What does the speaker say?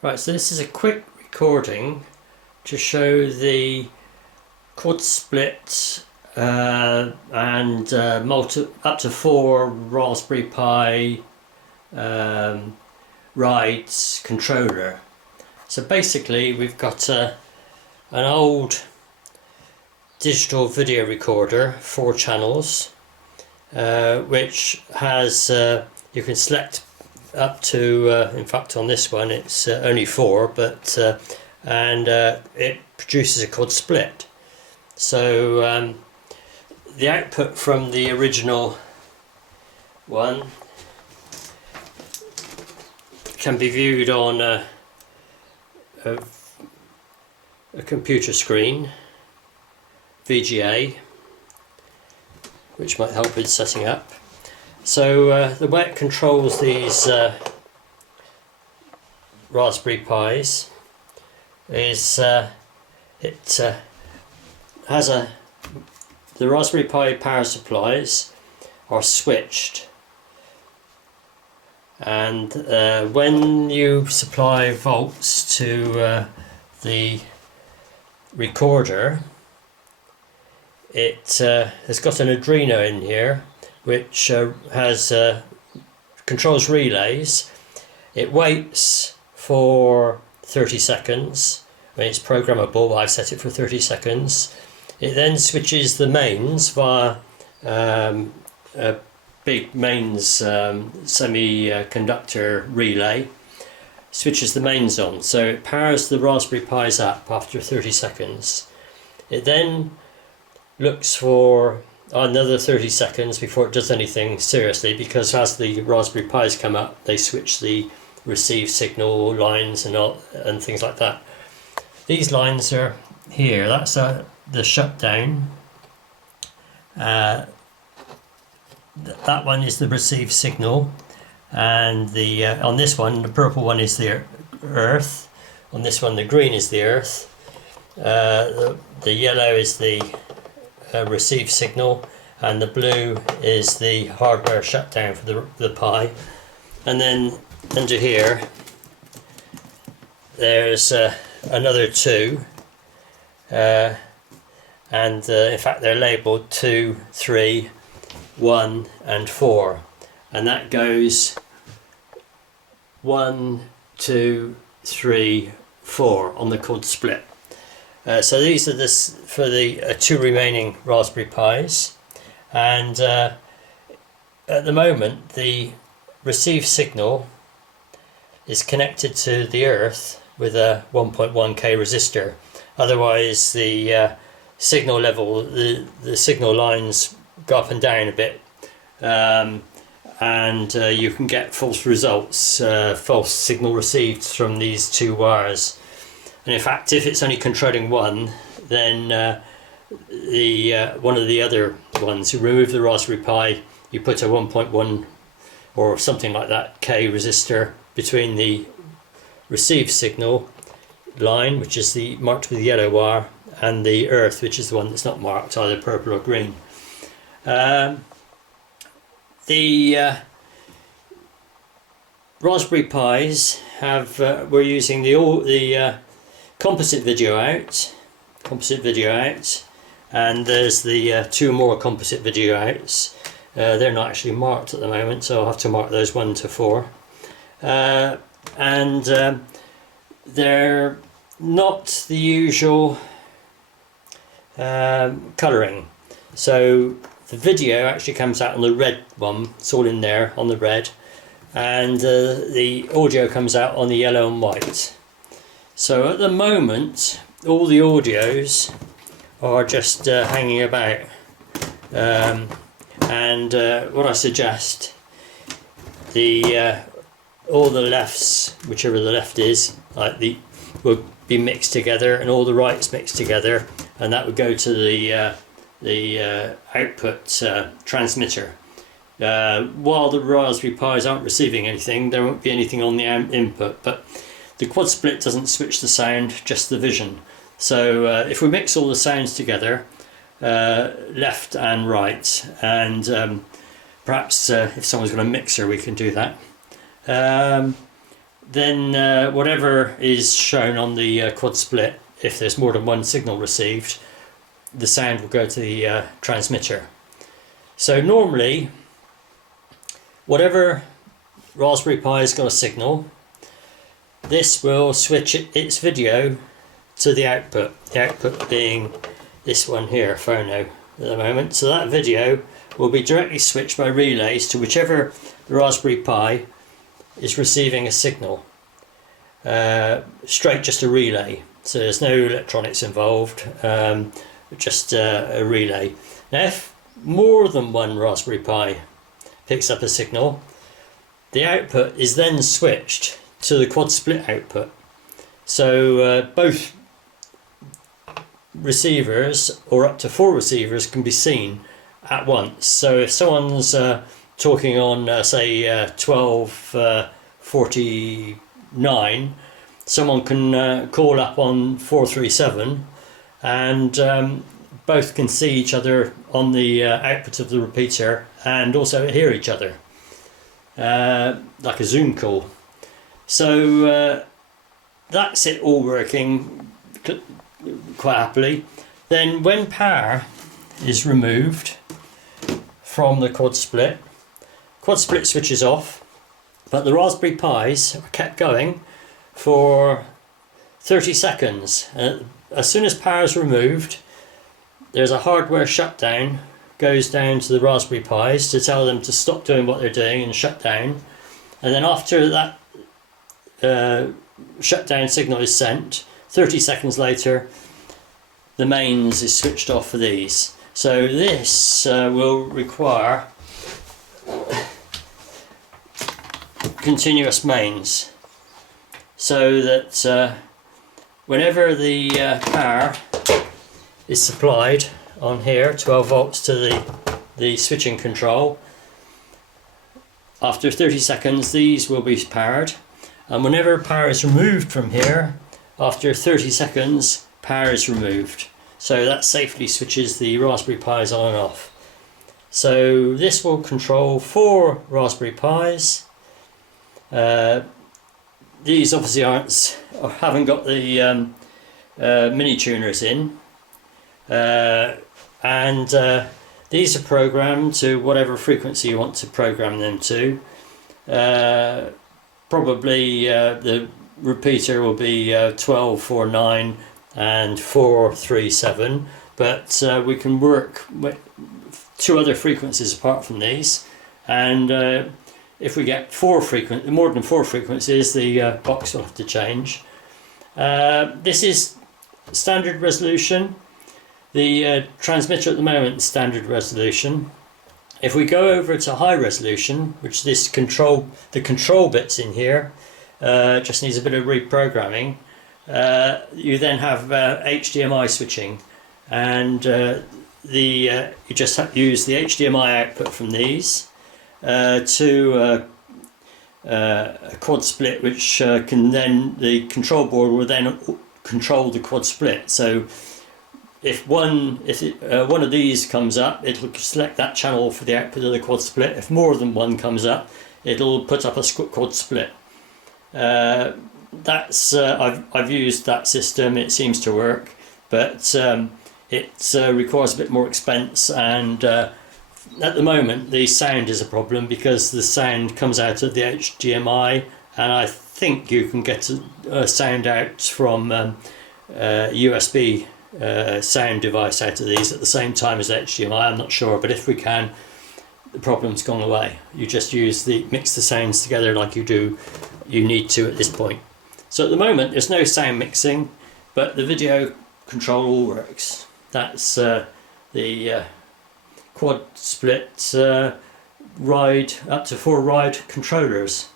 Right, so this is a quick recording to show the quad split and up to 4 Raspberry Pi Rydes controller. So basically we've got an old digital video recorder, 4 channels, which has you can select up to in fact on this one it's only 4, but it produces a quad split. So the output from the original one can be viewed on a computer screen, VGA, which might help with setting up. So the way it controls these Raspberry Pis is it has the Raspberry Pi power supplies are switched, and when you supply volts to the recorder, it has got an Arduino in here which has controls relays. It waits for 30 seconds. I mean, it's programmable, but I've set it for 30 seconds. It then switches the mains via a big mains semiconductor relay, switches the mains on, so it powers the Raspberry Pis up after 30 seconds. It then looks for another 30 seconds before it does anything seriously, because as the Raspberry Pis come up they switch the receive signal lines and things like that. These lines are here, that's the shutdown. That one is the receive signal, and the on this one the purple one is the earth, on this one the green is the earth, the yellow is the receive signal, and the blue is the hardware shutdown for the Pi. And then under here there's another 2, and in fact they're labelled 2, 3, 1 and 4, and that goes 1, 2, 3, 4 on the quad split. So these are for the 2 remaining Raspberry Pis, and at the moment the receive signal is connected to the earth with a 1.1k resistor. Otherwise the signal level, the signal lines go up and down a bit, and you can get false results, false signal received from these 2 wires. And in fact, if it's only controlling one, then one of the other ones, you remove the Raspberry Pi, you put a 1.1 or something like that K resistor between the receive signal line, which is marked with the yellow wire, and the earth, which is the one that's not marked, either purple or green. The Raspberry Pis we're using the composite video out, and there's the 2 more composite video outs. They're not actually marked at the moment, so I'll have to mark those 1 to 4, and they're not the usual colouring. So the video actually comes out on the red one, it's all in there on the red, and the audio comes out on the yellow and white. So at the moment all the audios are just hanging about, and what I suggest, all the lefts, whichever the left is, will be mixed together, and all the rights mixed together, and that would go to the output transmitter. While the Raspberry Pis aren't receiving anything, there won't be anything on the input, but the quad split doesn't switch the sound, just the vision. So if we mix all the sounds together, left and right, and perhaps if someone's got a mixer we can do that, then whatever is shown on the quad split, if there's more than one signal received, the sound will go to the transmitter. So normally, whatever Raspberry Pi has got a signal, this will switch its video to the output being this one here, phono, at the moment. So that video will be directly switched by relays to whichever the Raspberry Pi is receiving a signal. Straight, just a relay, so there's no electronics involved, just a relay. Now if more than one Raspberry Pi picks up a signal, the output is then switched to the quad split output. So both receivers, or up to 4 receivers, can be seen at once. So if someone's talking on say 1249, someone can call up on 437 and both can see each other on the output of the repeater and also hear each other, like a Zoom call. So that's it all working quite happily. Then when power is removed from the quad split switches off, but the Raspberry Pis are kept going for 30 seconds. As soon as power is removed, there's a hardware shutdown, goes down to the Raspberry Pis to tell them to stop doing what they're doing and shut down. And then after that shutdown signal is sent, 30 seconds later, the mains is switched off for these. So this will require continuous mains, so that whenever the power is supplied on here, 12 volts to the switching control, after 30 seconds these will be powered, and whenever power is removed from here, after 30 seconds power is removed. So that safely switches the Raspberry Pis on and off. So this will control 4 Raspberry Pis. These obviously haven't got the mini tuners in, and these are programmed to whatever frequency you want to program them to. Probably the repeater will be 1249 and 437, but we can work with 2 other frequencies apart from these, and if we get more than 4 frequencies, the box will have to change. This is standard resolution. The transmitter at the moment is standard resolution. If we go over to high resolution, which the control bits in here just needs a bit of reprogramming, you then have HDMI switching, and you just have to use the HDMI output from these to a quad split, which can then, the control board will then control the quad split. So if one of these comes up, it'll select that channel for the output of the quad split. If more than one comes up, it'll put up a quad split. That's I've used that system. It seems to work, but it requires a bit more expense, and at the moment the sound is a problem because the sound comes out of the HDMI, and I think you can get a sound out from USB sound device out of these at the same time as HDMI. I'm not sure, but if we can, the problem's gone away. You just mix the sounds together like you need to at this point. So at the moment there's no sound mixing, but the video control all works. That's the quad split ride, up to 4 ride controllers.